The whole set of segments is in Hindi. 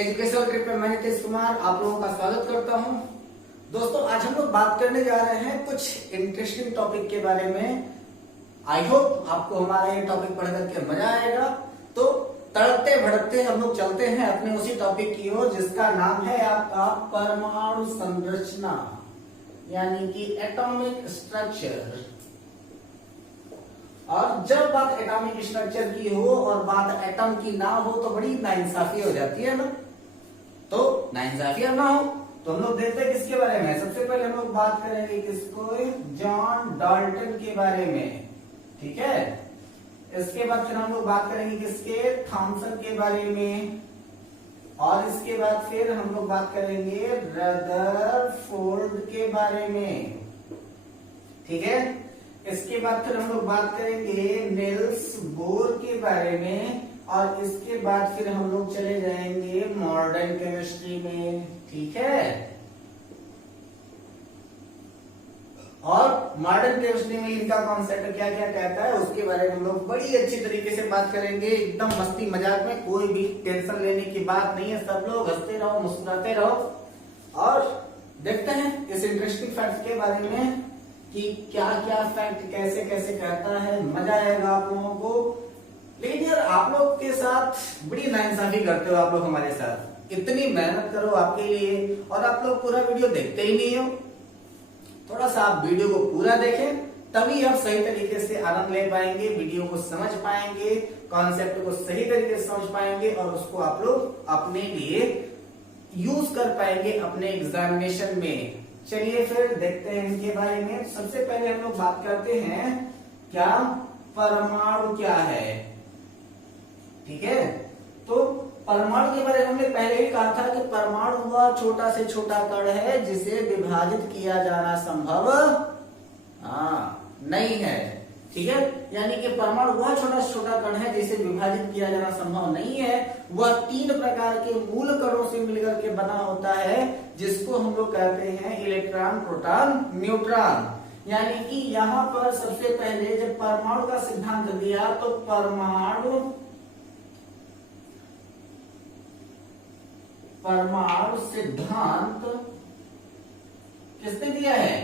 एजुकेशनल ट्रिप पे मैं नीतीश कुमार आप लोगों का स्वागत करता हूं। दोस्तों आज हम लोग बात करने जा रहे हैं कुछ इंटरेस्टिंग टॉपिक के बारे में। आई होप आपको हमारा ये टॉपिक पढ़ करके मजा आएगा। तो तड़कते भड़कते हम लोग चलते हैं अपने उसी टॉपिक की ओर जिसका नाम है आपका परमाणु संरचना यानी कि एटॉमिक स्ट्रक्चर। और जब बात एटॉमिक स्ट्रक्चर की हो और बात एटम की ना हो तो बड़ी नाइंसाफी हो जाती है ना। तो नाइंसाफी ना हो तो हम लोग देखते हैं किसके बारे में। सबसे पहले हम लोग बात करेंगे किसको, जॉन डाल्टन के बारे में, ठीक है। इसके बाद फिर हम लोग बात करेंगे किसके, थॉमसन के बारे में। और इसके बाद फिर हम लोग बात करेंगे रदरफोर्ड के बारे में, ठीक है। इसके बाद फिर हम लोग बात करेंगे निल्स बोर के बारे में। और इसके बाद फिर हम लोग चले जाएंगे मॉडर्न केमिस्ट्री में, ठीक है। और मॉडर्न केमिस्ट्री में इनका कॉन्सेप्ट क्या क्या कहता है उसके बारे में हम लोग बड़ी अच्छी तरीके से बात करेंगे, एकदम मस्ती मजाक में। कोई भी टेंशन लेने की बात नहीं है, सब लोग हंसते रहो मुस्कुराते रहो। और देखते हैं इस इंटरेस्टिंग फैक्ट के बारे में कि क्या क्या फैक्ट कैसे कैसे कहता है, मजा आएगा आप लोगों को। लेकिन यार आप लोग के साथ बड़ी नाइंसाफी करते हो आप लोग हमारे साथ। इतनी मेहनत करो आपके लिए और आप लोग पूरा वीडियो देखते ही नहीं हो। थोड़ा सा आप वीडियो को पूरा देखें तभी आप सही तरीके से आनंद ले पाएंगे, वीडियो को समझ पाएंगे, कॉन्सेप्ट को सही तरीके से समझ पाएंगे और उसको आप लोग अपने लिए यूज कर पाएंगे अपने एग्जामिनेशन में। चलिए फिर देखते हैं इनके बारे में। सबसे पहले हम लोग बात करते हैं क्या परमाणु क्या है, ठीक है। तो परमाणु के बारे में हमने पहले ही कहा था कि परमाणु वह छोटा से छोटा कण है जिसे विभाजित किया जाना संभव नहीं है, ठीक है। यानी कि परमाणु वह छोटा से छोटा कण है जिसे विभाजित किया जाना संभव नहीं है। वह 3 प्रकार के मूल कणों से मिलकर के बना होता है जिसको हम लोग कहते हैं इलेक्ट्रॉन, प्रोटॉन, न्यूट्रॉन। यानी कि यहाँ पर सबसे पहले जब परमाणु का सिद्धांत दिया तो परमाणु सिद्धांत किसने दिया है,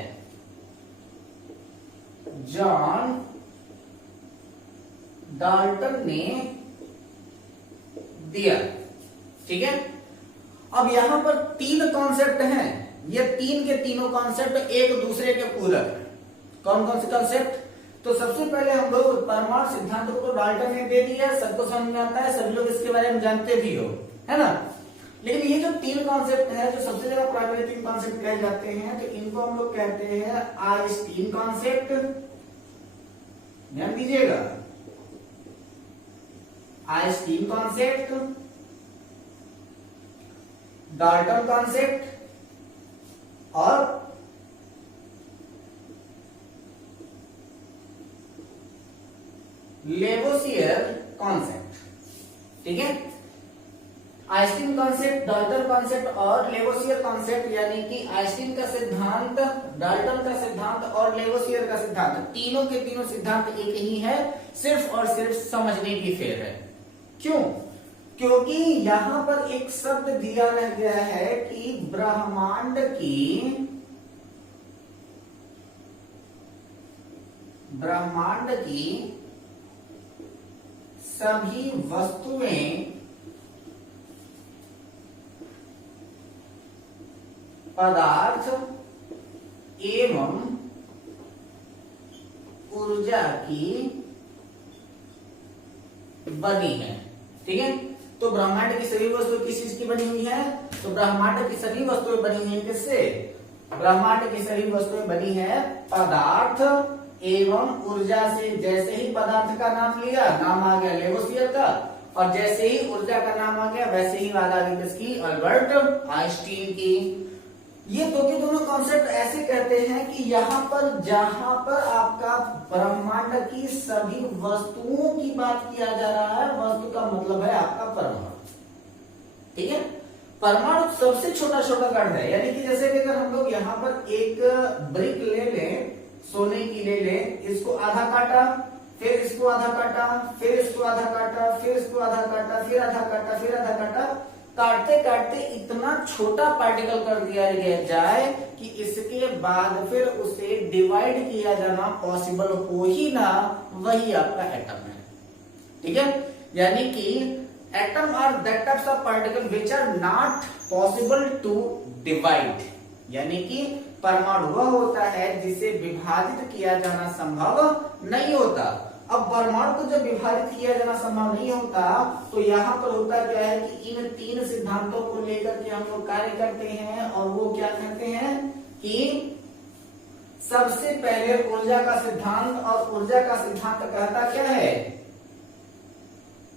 जॉन डाल्टन ने दिया, ठीक है। अब यहां पर 3 कॉन्सेप्ट हैं, ये 3 के तीनों कॉन्सेप्ट एक दूसरे के पूरक। कौन कौन से कॉन्सेप्ट, तो सबसे पहले हम लोग परमाणु सिद्धांत को डाल्टन ने दे दिया, सबको समझ में आता है, सभी लोग इसके बारे में जानते भी हो, है ना। लेकिन ये जो 3 कॉन्सेप्ट है जो सबसे ज्यादा प्राइमरी 3 कॉन्सेप्ट कहे जाते हैं तो इनको हम लोग कहते हैं आइंस्टीन कॉन्सेप्ट, ध्यान दीजिएगा, आइंस्टीन कॉन्सेप्ट, डाल्टन कॉन्सेप्ट और लेवोसियर कॉन्सेप्ट, ठीक है। आइंस्टीन कॉन्सेप्ट, डाल्टन कॉन्सेप्ट और लेवोसियर कॉन्सेप्ट यानी कि आइंस्टीन का सिद्धांत, डाल्टन का सिद्धांत और लेवोसियर का सिद्धांत, तीनों के तीनों सिद्धांत एक ही है, सिर्फ और सिर्फ समझने की फेर है। क्यों, क्योंकि यहां पर एक शब्द दिया गया है कि ब्रह्मांड की सभी वस्तुएं पदार्थ एवं ऊर्जा की बनी है, ठीक है। तो ब्रह्मांड की सभी वस्तुएं किस चीज की बनी हुई है, तो ब्रह्मांड की सभी वस्तुएं बनी हुई है किससे, ब्रह्मांड की सभी वस्तुएं बनी है पदार्थ एवं ऊर्जा से। जैसे ही पदार्थ का नाम लिया, नाम आ गया लेवोसियर का, और जैसे ही ऊर्जा का नाम आ गया वैसे ही बात आ गई किसकी, अल्बर्ट आइंस्टीन की। ये दो के दोनों कॉन्सेप्ट ऐसे कहते हैं कि यहाँ पर जहां पर आपका ब्रह्मांड की सभी वस्तुओं की बात किया जा रहा है, वस्तु का मतलब है आपका परमाणु, ठीक है। परमाणु सबसे छोटा छोटा कण है, यानी कि जैसे कि अगर हम लोग यहाँ पर एक ब्रिक ले लें, सोने की ले लें, इसको आधा काटा, फिर इसको आधा काटा, फिर इसको आधा काटा, फिर इसको आधा काटा, फिर आधा काटा, फिर आधा काटा, काटते काटते इतना छोटा पार्टिकल कर दिया गया जाए कि इसके बाद फिर उसे डिवाइड किया जाना पॉसिबल हो ही ना, वही आपका एटम है। ठीक है, यानी कि atom are that types of particle which are not possible to divide, यानी कि परमाणु वह होता है जिसे विभाजित किया जाना संभव नहीं होता। अब परमाणु को जब विभाजित किया जाना संभव नहीं होता तो यहाँ पर होता क्या है कि इन तीन सिद्धांतों को लेकर के हम लोग कार्य करते हैं, और वो क्या कहते हैं कि सबसे पहले ऊर्जा का सिद्धांत, और ऊर्जा का सिद्धांत कहता क्या है,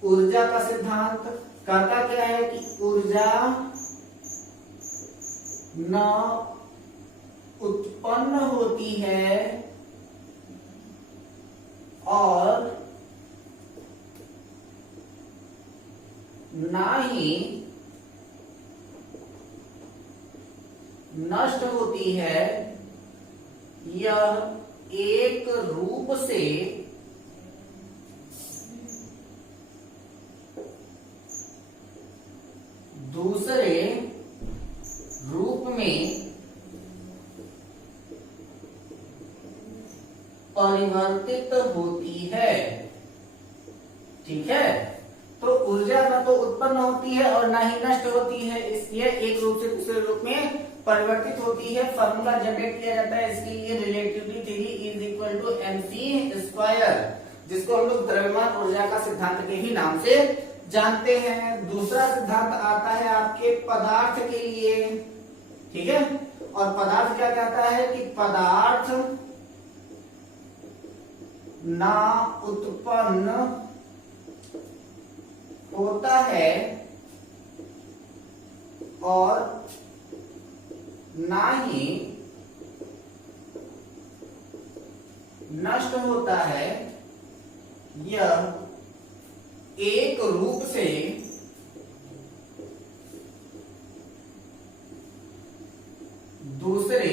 ऊर्जा का सिद्धांत कहता क्या है कि ऊर्जा न उत्पन्न होती है और ना ही नष्ट होती है, यह एक रूप से दूसरे रूप में परिवर्तित होती है। ठीक है, तो ऊर्जा न तो उत्पन्न होती है और ना ही नष्ट होती है, इसलिए एक रूप से दूसरे रूप में परिवर्तित होती है। फॉर्मूला जनरेट किया जाता है इसके लिए, relativity theory is equal to mc square, जिसको हम लोग द्रव्यमान ऊर्जा का सिद्धांत के ही नाम से जानते हैं। दूसरा सिद्धांत आता है आपके पदार्थ के लिए। ठीक है, और पदार्थ क्या कहता है कि पदार्थ ना उत्पन्न होता है और ना ही नष्ट होता है, यह एक रूप से दूसरे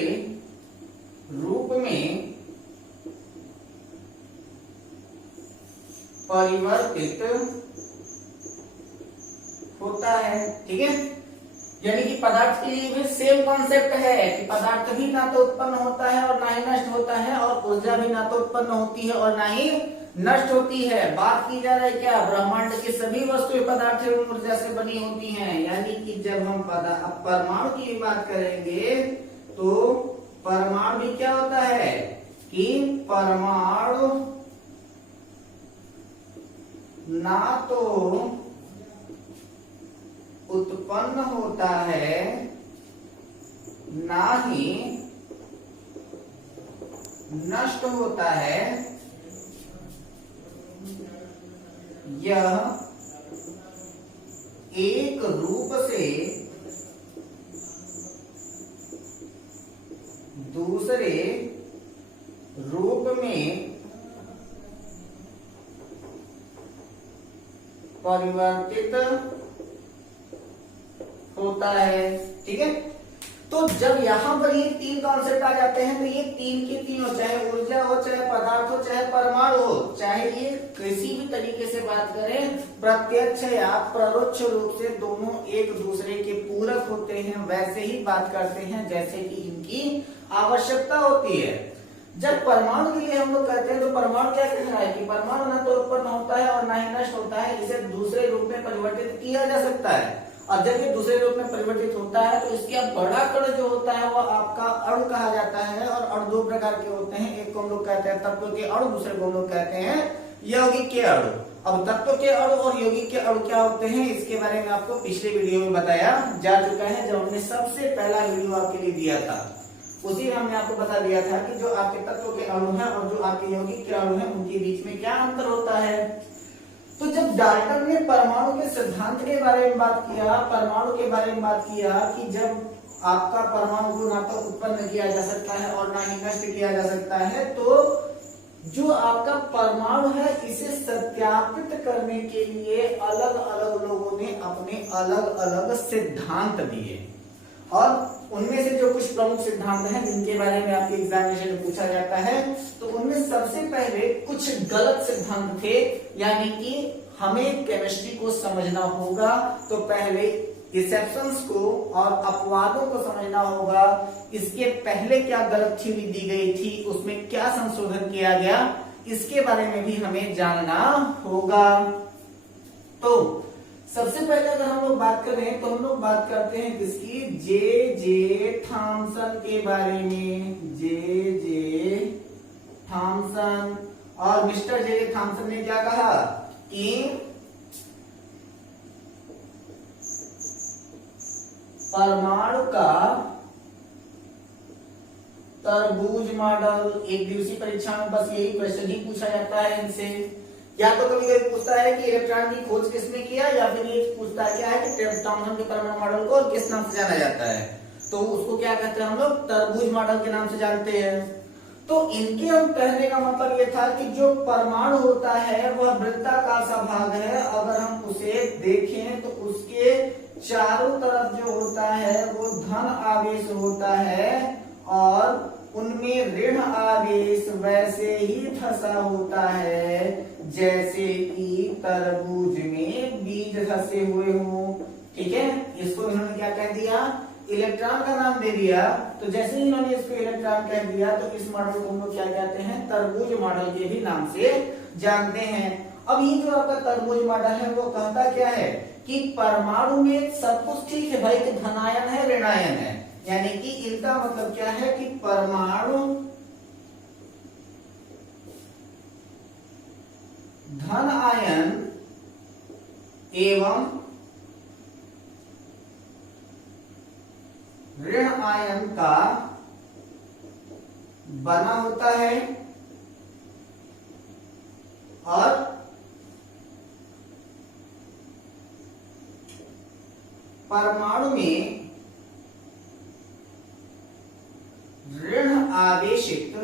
रूप में परिवर्तित होता है। ठीक है, यानी कि पदार्थ के लिए भी सेम कॉन्सेप्ट है कि पदार्थ भी ना तो उत्पन्न होता है और ना ही नष्ट होता है, और ऊर्जा भी ना तो उत्पन्न होती है और ना ही नष्ट होती है। बात की जा रही है क्या, ब्रह्मांड की सभी वस्तुएं पदार्थ एवं ऊर्जा से बनी होती हैं, यानी कि जब हम परमाणु की बात करेंगे तो परमाणु भी क्या होता है कि परमाणु ना तो उत्पन्न होता है ना ही नष्ट होता है, यह एक रूप से दूसरे रूप में परिवर्तित होता है। ठीक है, तो जब यहां पर ये तीन कॉन्सेप्ट आ जाते हैं तो ये तीन के तीनों, चाहे ऊर्जा हो, चाहे पदार्थ हो, चाहे परमाणु हो, चाहे ये किसी भी तरीके से बात करें, प्रत्यक्ष या परोक्ष रूप से दोनों एक दूसरे के पूरक होते हैं, वैसे ही बात करते हैं जैसे कि इनकी आवश्यकता होती है। जब परमाणु के लिए हम लोग कहते हैं तो परमाणु क्या कह रहा है कि परमाणु न तो उत्पन्न होता है और ना ही नष्ट होता है, इसे दूसरे रूप में परिवर्तित किया जा सकता है। और जब ये दूसरे रूप में परिवर्तित होता है तो इसका बड़ा कण जो होता है वो आपका अणु कहा जाता है, और अणु दो प्रकार के होते हैं, एक को हम लोग कहते हैं तत्व के अणु, दूसरे को हम लोग कहते हैं यौगिक के अणु। अब तत्व के अणु और यौगिक के अणु क्या होते हैं इसके बारे में आपको पिछले वीडियो में बताया जा चुका है, जब हमने सबसे पहला वीडियो आपके लिए दिया था उसी में हमने आपको बता दिया था कि जो आपके तत्व के अणु हैं और जो आपके यौगिक के अणु हैं उनके बीच में क्या अंतर होता है। तो जब डाल्टन ने परमाणु के सिद्धांत के बारे में बात किया, परमाणु के बारे में बात किया कि जब आपका परमाणु को ना तो उत्पन्न किया जा सकता है और ना ही नष्ट किया जा सकता है, तो जो आपका परमाणु है इसे सत्यापित करने के लिए अलग अलग लोगों ने अपने अलग अलग सिद्धांत दिए, और उनमें से जो कुछ प्रमुख सिद्धांत हैं जिनके बारे में आपके एग्जामिनेशन में पूछा जाता है, तो उनमें सबसे पहले कुछ गलत सिद्धांत थे। यानी कि हमें केमिस्ट्री को समझना होगा तो पहले एक्सेप्शंस को और अपवादों को समझना होगा। इसके पहले क्या गलत थ्योरी दी गई थी, उसमें क्या संशोधन किया गया, इसके बारे में भी हमें जानना होगा। तो सबसे पहले अगर हम लोग बात करें तो हम लोग बात करते हैं किसकी, जे जे थॉमसन के बारे में। जे जे थॉमसन, और मिस्टर जे जे थॉमसन ने क्या कहा कि परमाणु का तरबूज मॉडल, एक दिवसीय परीक्षा में बस यही क्वेश्चन ही पूछा जाता है इनसे। या तो कभी कभी पूछता है कि इलेक्ट्रॉन की खोज किसने किया, या फिर ये पूछता है क्या है कि थॉमसन के परमाणु मॉडल को किस नाम से जाना जाता है, तो उसको क्या कहते हैं हम लोग, तरबूज मॉडल के नाम से जानते हैं। तो इनके हम कहने का मतलब ये था कि जो परमाणु होता है वह वृत्ताकार सा भाग है, अगर हम उसे देखें तो उसके चारों तरफ जो होता है वो धन आवेश होता है, और उनमें ऋण आवेश वैसे ही फंसा होता है जैसे कि तरबूज में बीज फंसे हुए हों। ठीक है, इसको इन्होंने क्या कह दिया, इलेक्ट्रॉन का नाम दे दिया। तो जैसे ही इन्होंने इसको इलेक्ट्रॉन कह दिया तो इस मॉडल को हम लोग क्या कहते हैं, तरबूज मॉडल के भी नाम से जानते हैं। अब ये जो आपका तरबूज मॉडल है वो कहता क्या है कि परमाणु में सब कुछ ठीक है भाई, कि धनायन है ऋणायन है, यानी कि इनका मतलब क्या है कि परमाणु धन आयन एवं ऋण आयन का बना होता है, और परमाणु में ऋण आवेशित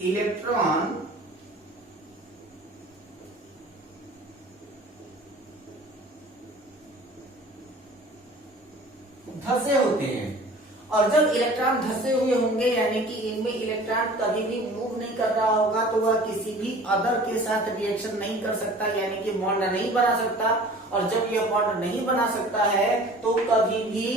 इलेक्ट्रॉन धसे होते हैं। और जब इलेक्ट्रॉन धसे हुए होंगे यानी कि इनमें इलेक्ट्रॉन कभी भी मूव नहीं कर रहा होगा, तो वह किसी भी अदर के साथ रिएक्शन नहीं कर सकता, यानी कि बॉन्ड नहीं बना सकता। और जब यह बॉन्ड नहीं बना सकता है तो कभी भी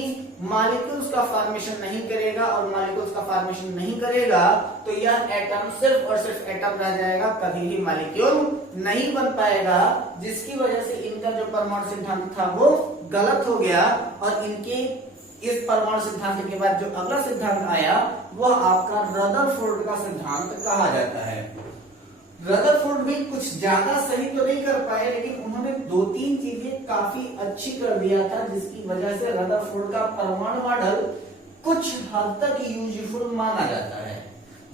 मॉलिक्यूल्स का फॉर्मेशन नहीं करेगा, और मॉलिक्यूल्स का फॉर्मेशन नहीं करेगा तो यह एटम सिर्फ और सिर्फ एटम रह जाएगा, कभी भी मॉलिक्यूल नहीं बन पाएगा। जिसकी वजह से इनका जो परमाणु सिद्धांत था वो गलत हो गया, और इनके इस परमाणु सिद्धांत के बाद जो अगला सिद्धांत आया वह आपका रदरफोर्ड का सिद्धांत कहा जाता है। रदरफोर्ड भी कुछ ज्यादा सही तो नहीं कर पाए, लेकिन उन्होंने दो तीन चीजें काफी अच्छी कर दिया था, जिसकी वजह से रदरफोर्ड का परमाणु मॉडल कुछ हद तक यूजफुल माना जाता है।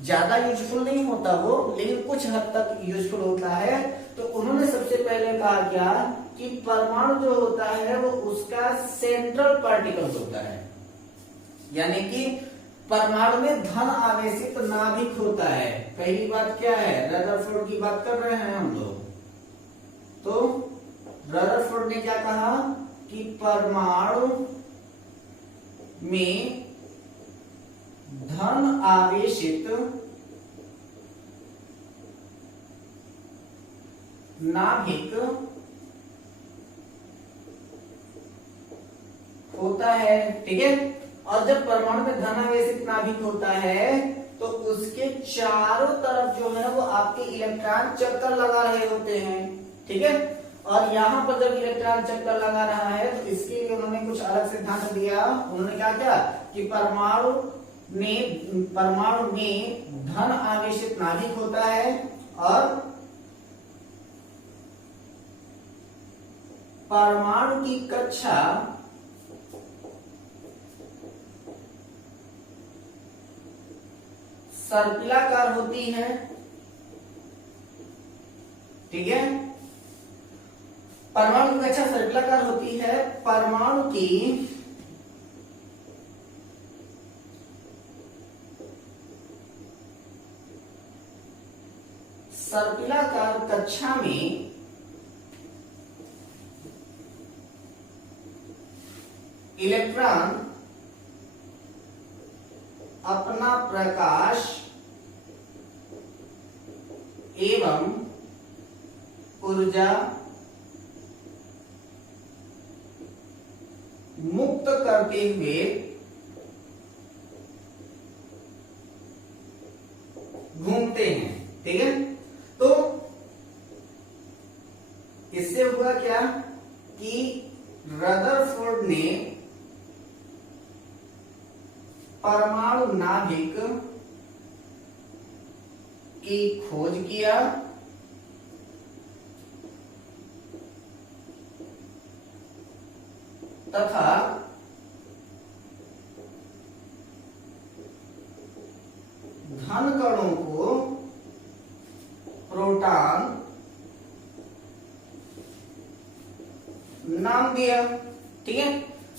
ज्यादा यूजफुल नहीं होता वो, लेकिन कुछ हद तक यूजफुल होता है। तो उन्होंने सबसे पहले कहा क्या कि परमाणु जो होता है वो उसका सेंट्रल पार्टिकल होता है, यानी कि परमाणु में धन आवेशित नाभिक होता है। पहली बात क्या है, रदरफोर्ड की बात कर रहे हैं हम लोग। तो रदरफोर्ड ने क्या कहा कि परमाणु में धन आवेशित नाभिक होता है। ठीक है, और जब परमाणु में धनावेशित नाभिक होता है तो उसके चारों तरफ जो है वो आपके इलेक्ट्रॉन चक्कर लगा रहे होते हैं। ठीक है, और यहाँ पर जब इलेक्ट्रॉन चक्कर लगा रहा है तो इसके लिए उन्होंने कुछ अलग सिद्धांत दिया। उन्होंने क्या किया कि परमाणु में धन आवेशित नाभिक होता है, और परमाणु की कक्षा सर्पिलाकार होती है। ठीक है, परमाणु की कक्षा सर्पिलाकार होती है। परमाणु की सर्पिलाकार कक्षा में इलेक्ट्रॉन अपना प्रकाश एवं ऊर्जा मुक्त करते हुए घूमते हैं। ठीक है, तो इससे हुआ क्या कि रदरफोर्ड ने परमाणु नाभिक की खोज किया तथा धन कणों को प्रोटॉन नाम दिया। ठीक है,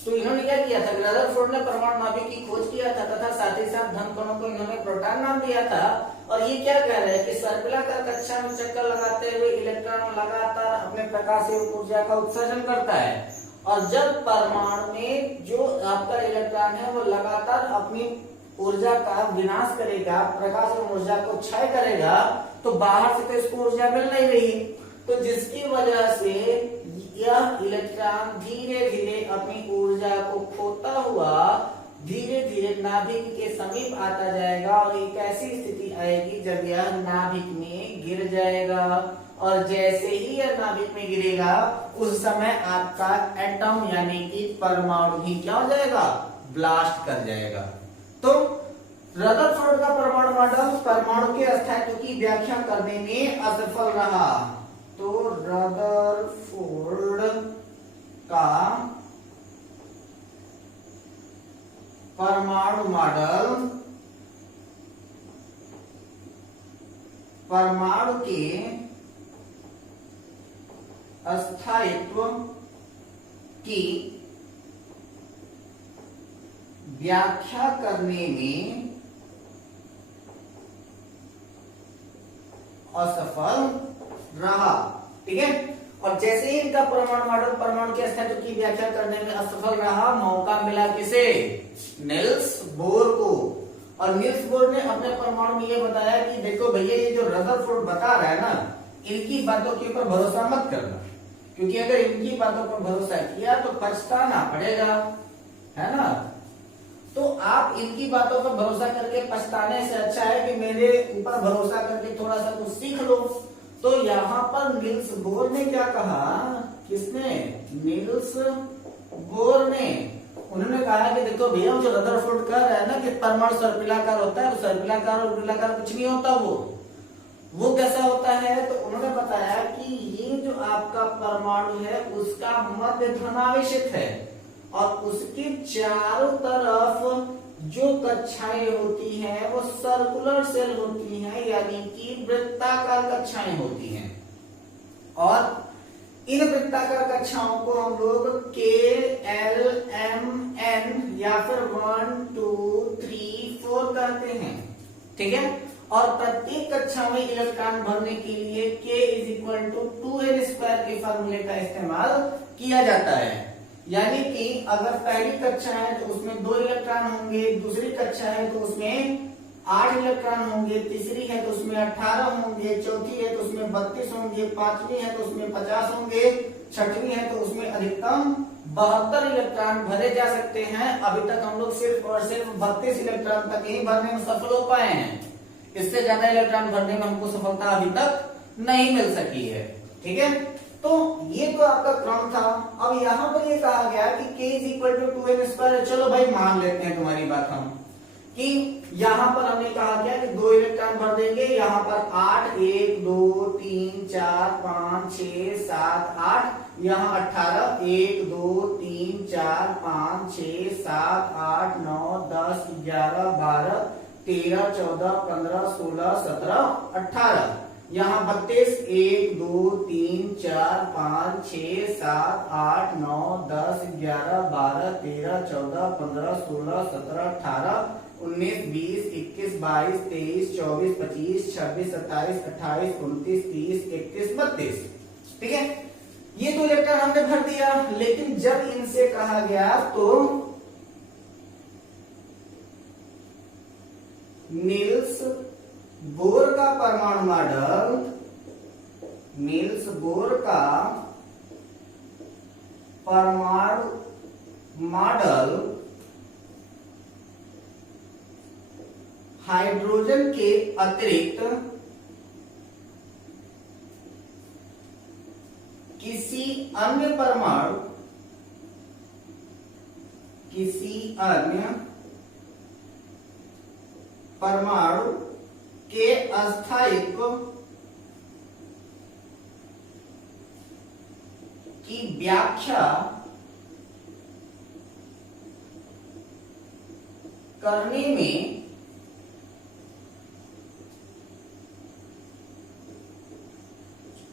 तो इन्होंने क्या किया था, रदरफोर्ड ने परमाणु नाभिक की खोज किया था तथा साथ ही साथ धन कणों को इन्होंने प्रोटॉन नाम दिया था। और ये क्या कह रहे हैं कि सर्पिलाकार कक्षा में चक्कर लगाते हुए इलेक्ट्रॉन लगातार अपने प्रकाशीय ऊर्जा का उत्सर्जन करता है, और जब परमाणु में जो आपका इलेक्ट्रॉन है वो लगातार अपनी ऊर्जा का विनाश करेगा, प्रकाश ऊर्जा को क्षय करेगा, तो बाहर से तो इसको ऊर्जा मिल नहीं रही, तो जिसकी वजह से यह इलेक्ट्रॉन धीरे धीरे अपनी ऊर्जा को खोता हुआ धीरे धीरे नाभिक के समीप आता जाएगा, और एक ऐसी स्थिति आएगी जब यह नाभिक में गिर जाएगा, और जैसे ही यह नाभिक में गिरेगा उस समय आपका एटम यानी कि परमाणु ही क्या हो जाएगा, ब्लास्ट कर जाएगा। तो रदरफोर्ड का परमाणु मॉडल परमाणु के अस्तित्व की व्याख्या करने में असफल रहा। तो रदरफोर्ड का परमाणु मॉडल परमाणु के अस्तित्व की व्याख्या करने में असफल रहा। ठीक है, और जैसे ही इनका परमाणु मॉडल परमाणु के अस्तित्व की व्याख्या करने में असफल रहा, मौका मिला किसे, नील्स बोर को। और नील्स बोर ने अपने परमाणु में ये बताया कि देखो भैया, ये जो रदरफोर्ड बता रहा है ना, इनकी बातों के ऊपर भरोसा मत करना, क्योंकि अगर इनकी बातों पर भरोसा किया तो पछताना पड़ेगा, है ना। तो आप इनकी बातों पर भरोसा करके पछताने से अच्छा है कि मेरे ऊपर भरोसा करके थोड़ा सा कुछ सीख लो। तो यहाँ पर नील्स बोर ने क्या कहा, किसने, नील्स बोर ने, उन्होंने कहा कि देखो भैया, जो रदरफोर्ड कह रहा है ना कि परमाणु सर्पिलाकार होता है, तो सर्पिलाकार और गोलाकार कुछ नहीं होता, वो कैसा होता है। तो उन्होंने बताया कि ये जो आपका परमाणु है उसका मध्य धनावेशित है, और उसके चारों तरफ जो कक्षाएं होती हैं वो सर्कुलर सेल होती हैं, यानी कि वृत्ताकार कक्षाएं होती हैं। और इन वृत्ताकार कक्षाओं को हम लोग K, L, M, N या फिर 1, 2, 3, 4 कहते हैं। ठीक है, और प्रत्येक कक्षा में इलेक्ट्रॉन भरने के लिए K = 2n² के फॉर्मूले का इस्तेमाल किया जाता है। यानी कि अगर पहली कक्षा है तो उसमें 2 इलेक्ट्रॉन होंगे, दूसरी कक्षा है तो उसमें 8 इलेक्ट्रॉन होंगे, तीसरी है तो उसमें 18 होंगे, चौथी है तो उसमें 32 होंगे, पांचवी है तो उसमें 50 होंगे, छठवीं है तो उसमें अधिकतम 72 इलेक्ट्रॉन भरे जा सकते हैं। अभी तक हम लोग सिर्फ और सिर्फ 32 इलेक्ट्रॉन तक ही भरने में सफल हो पाए हैं, इससे ज्यादा इलेक्ट्रॉन भरने में हमको सफलता अभी तक नहीं मिल सकी है। ठीक है, तो ये तो आपका क्रम था। अब यहाँ पर ये कहा गया कि K = 2n²। चलो भाई मान लेते हैं तुम्हारी बात हम, कि यहाँ पर हमने कहा गया कि 2 इलेक्ट्रॉन भर देंगे, यहाँ पर 8, 1, 2, 3, 4, 5, 6, 7, 8, यहाँ 18, 1, 2, 3, 4, 5, 6, 7, 8, 9, 10, 11, 12, 13, 14, 15, 16, 17, 18, यहाँ 32, 1, 2, 3, 4, 5, 6, 7, 8, 9, 10, 11, 12, 13, 14, 15, 16, 17, 18, 19, 20, 21, 22, 23, 24, 25, 26, 27, 28, 29, 30, 31, 32। ठीक है, ये तो इलेक्ट्रॉन हमने भर दिया। लेकिन जब इनसे कहा गया तो नील्स बोर का परमाणु मॉडल, नील्स बोर का परमाणु मॉडल हाइड्रोजन के अतिरिक्त किसी अन्य परमाणु के अस्थायित्व की व्याख्या करने में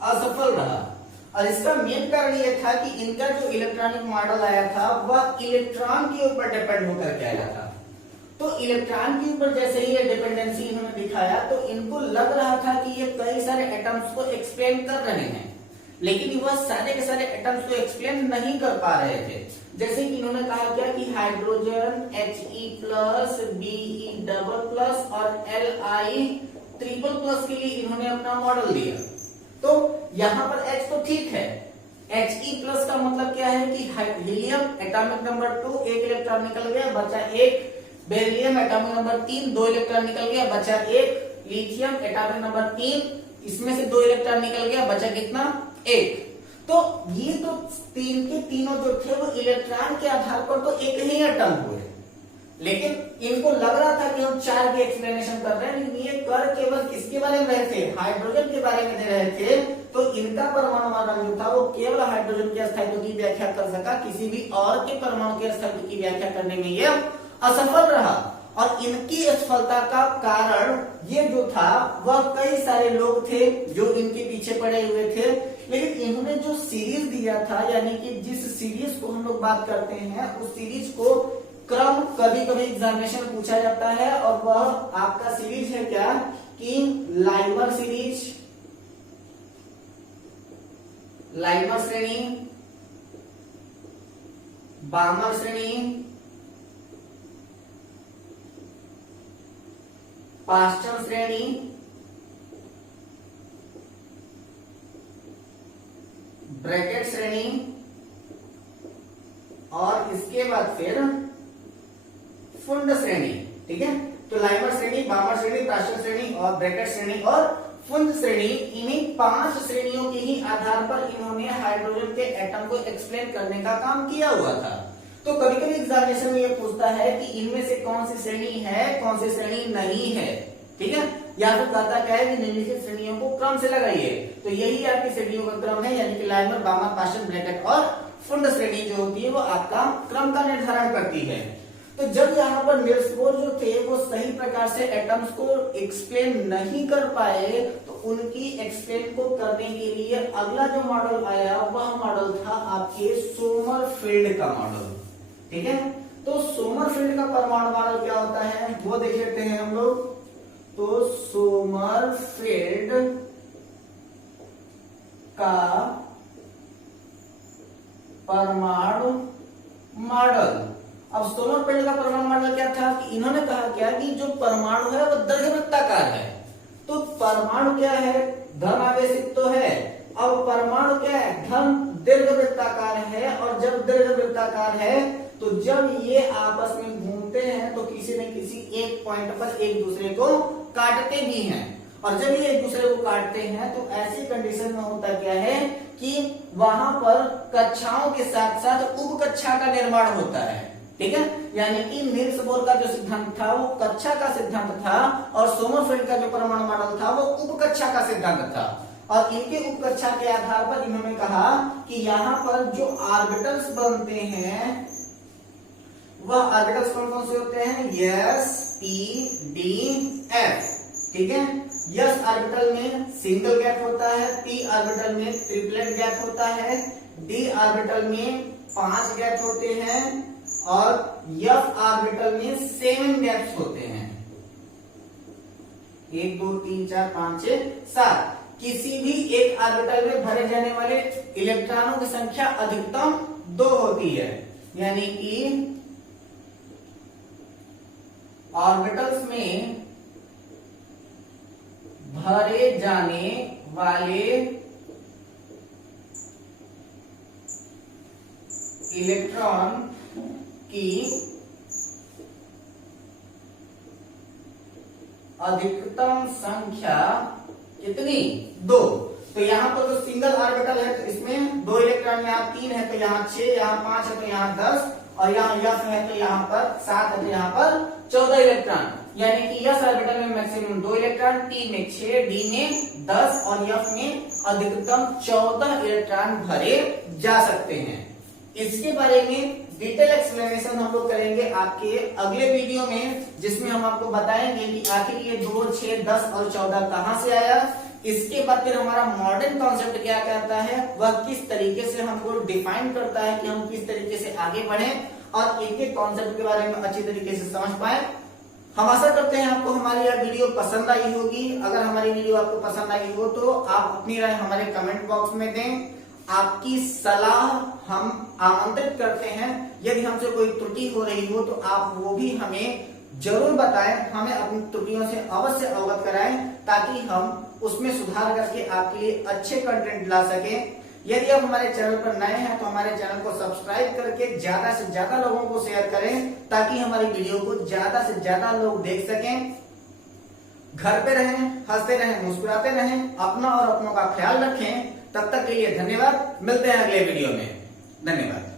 असफल रहा। और इसका मेन कारण यह था कि इनका जो इलेक्ट्रॉनिक मॉडल आया था वह इलेक्ट्रॉन के ऊपर डिपेंड होकर के आया था। तो इलेक्ट्रॉन के ऊपर जैसे ही ये डिपेंडेंसी इन्होंने दिखाया तो इनको लग रहा था कि ये कई सारे एटम्स को एक्सप्लेन कर रहे हैं, लेकिन वह सारे के सारे एटम्स को एक्सप्लेन नहीं कर पा रहे थे। जैसे कि इन्होंने कहा क्या कि हाइड्रोजन He+, Be++ और Li++ के लिए इन्होंने अपना मॉडल दिया। तो यहां पर H तो ठीक है, He+ का मतलब क्या है कि हीलियम एटॉमिक नंबर 2 एक इलेक्ट्रॉन निकल गया बचा एक, बेरिलियम एटॉमिक नंबर 3 2 इलेक्ट्रॉन निकल गया बचा एक, लिथियम एटॉमिक नंबर 3 इसमें से 2 इलेक्ट्रॉन निकल गया बचा कितना, एक। तो ये तो तीन के तीनों जो थे वो इलेक्ट्रॉन के आधार पर तो एक ही एटम हुए, लेकिन इनको लग रहा था कि हम 4 की एक्सप्लेनेशन कर रहे हैं, लेकिन ये कर केवल किसके बारे में रहे थे, हाइड्रोजन के बारे में दे रहे थे। तो इनका परमाणु मॉडल जो था वो केवल हाइड्रोजन के अस्तित्व की व्याख्या कर सका, किसी भी और के परमाणु के अस्तित्व की व्याख्या करने में ये असफल रहा। और इनकी असफलता का कारण ये जो था वह कई सारे लोग थे जो इनके पीछे पड़े हुए थे, लेकिन इन्होंने जो सीरीज दिया था, यानी कि जिस सीरीज को हम लोग बात करते हैं उस सीरीज को क्रम कभी कभी एग्जामिनेशन पूछा जाता है, और वह आपका सीरीज है क्या कि लाइमर सीरीज, लाइमर श्रेणी, बामर श्रेणी, पास्चन श्रेणी, ब्रैकेट श्रेणी, और इसके बाद फिर फुंड श्रेणी। ठीक है, तो लाइमर श्रेणी, बामर श्रेणी, पास्चन श्रेणी और ब्रैकेट श्रेणी और फुंड श्रेणी, इन्हीं 5 श्रेणियों के ही आधार पर इन्होंने हाइड्रोजन के एटम को एक्सप्लेन करने का काम किया हुआ था। तो कभी कभी एग्जामिनेशन में ये पूछता है कि इनमें से कौन सी श्रेणी है, कौन सी श्रेणी नहीं है। ठीक है, या फिर कहता क्या है कि निम्नलिखित श्रेणियों को क्रम से लगाइए। तो यही आपकी श्रेणियों का क्रम है, यानी कि लाइमर, बामर, पास्चन, ब्रैकेट और फुंड श्रेणी जो होती है वो आपका क्रम का निर्धारण करती है। तो जब यहाँ पर निल्स बोर जो थे वो सही प्रकार से एटम्स को एक्सप्लेन नहीं कर पाए, तो उनकी एक्सप्लेन को करने के लिए अगला जो मॉडल आया वह मॉडल था आपके सोमरफेल्ड का मॉडल। ठीक है, तो सोमरफेल्ड का परमाणु मॉडल क्या होता है वो देख लेते हैं हम लोग। तो सोमरफेल्ड का परमाणु मॉडल, अब सोमरफेल्ड का परमाणु मॉडल क्या था कि इन्होंने कहा क्या कि जो परमाणु है वो दीर्घवृत्ताकार है। तो परमाणु क्या है, धन आवेशित तो है, अब परमाणु क्या है, धन दीर्घवृत्ताकार है, और जब दीर्घवृत्ताकार है तो जब ये आपस में घूमते हैं तो किसी न किसी एक पॉइंट पर एक दूसरे को काटते भी हैं, और जब ये एक दूसरे को काटते हैं तो ऐसी कंडीशन में होता क्या है कि वहां पर कक्षाओं के साथ साथ उपकक्षा का निर्माण होता है। ठीक है, यानी कि निल्स बोर का जो सिद्धांत था वो कक्षा का सिद्धांत था, और सोमरफेल्ड का जो परमाणु मॉडल था वो उपकक्षा का सिद्धांत था। और इनके उपकक्षा के आधार पर इन्होंने कहा कि यहाँ पर जो ऑर्बिटल्स बनते हैं वह ऑर्बिटल्स कौन कौन से होते हैं, S, P, D, F। ठीक है, S ऑर्बिटल में सिंगल गैप होता है, P ऑर्बिटल में ट्रिपलेट गैप होता है, D ऑर्बिटल में 5 गैप होते हैं, और F ऑर्बिटल में 7 गैप्स होते हैं। 1 2 3 4 5 6 7। किसी भी एक ऑर्बिटल में भरे जाने वाले इलेक्ट्रॉनों की संख्या अधिकतम 2 होती है, यानी कि ऑर्बिटल्स में भरे जाने वाले इलेक्ट्रॉन कि अधिकतम संख्या कितनी, 2। तो यहाँ पर तो सिंगल ऑर्बिटल है तो इसमें 2 इलेक्ट्रॉन, यहाँ 3 है तो यहाँ 6, यहाँ 5 है तो यहाँ 10, और यहाँ F है तो यहाँ पर 7 है तो यहाँ पर 14 इलेक्ट्रॉन। यानी कि S ऑर्बिटल में मैक्सिमम 2 इलेक्ट्रॉन, T में 6, D में 10 और F में अधिकतम 14 इलेक्ट्रॉन भरे जा सकते हैं। इसके बारे में डिटेल एक्सप्लेनेशन हम लोग करेंगे आपके अगले वीडियो में, जिसमें हम आपको बताएंगे कि आखिर ये 2, 6, 10 और 14 कहां से आया। इसके बाद फिर हमारा मॉडर्न कॉन्सेप्ट क्या कहता है, वह किस तरीके से हमको डिफाइन करता है कि हम किस तरीके से आगे बढ़े और एक एक कॉन्सेप्ट के बारे में अच्छी तरीके से समझ पाए। हम आशा करते हैं आपको हमारी यह वीडियो पसंद आई होगी। अगर हमारी वीडियो आपको पसंद आई हो तो आप अपनी राय हमारे कमेंट बॉक्स में दें। आपकी सलाह हम आमंत्रित करते हैं। यदि हमसे कोई त्रुटि हो रही हो तो आप वो भी हमें जरूर बताएं, हमें अपनी त्रुटियों से अवश्य अवगत कराएं, ताकि हम उसमें सुधार करके आपके लिए अच्छे कंटेंट ला सकें। यदि आप हमारे चैनल पर नए हैं तो हमारे चैनल को सब्सक्राइब करके ज्यादा से ज्यादा लोगों को शेयर करें, ताकि हमारी वीडियो को ज्यादा से ज्यादा लोग देख सकें। घर पे रहें, हंसते रहें, मुस्कुराते रहें, अपना और अपनों का ख्याल रखें। तब तक के लिए धन्यवाद। मिलते हैं अगले वीडियो में। धन्यवाद।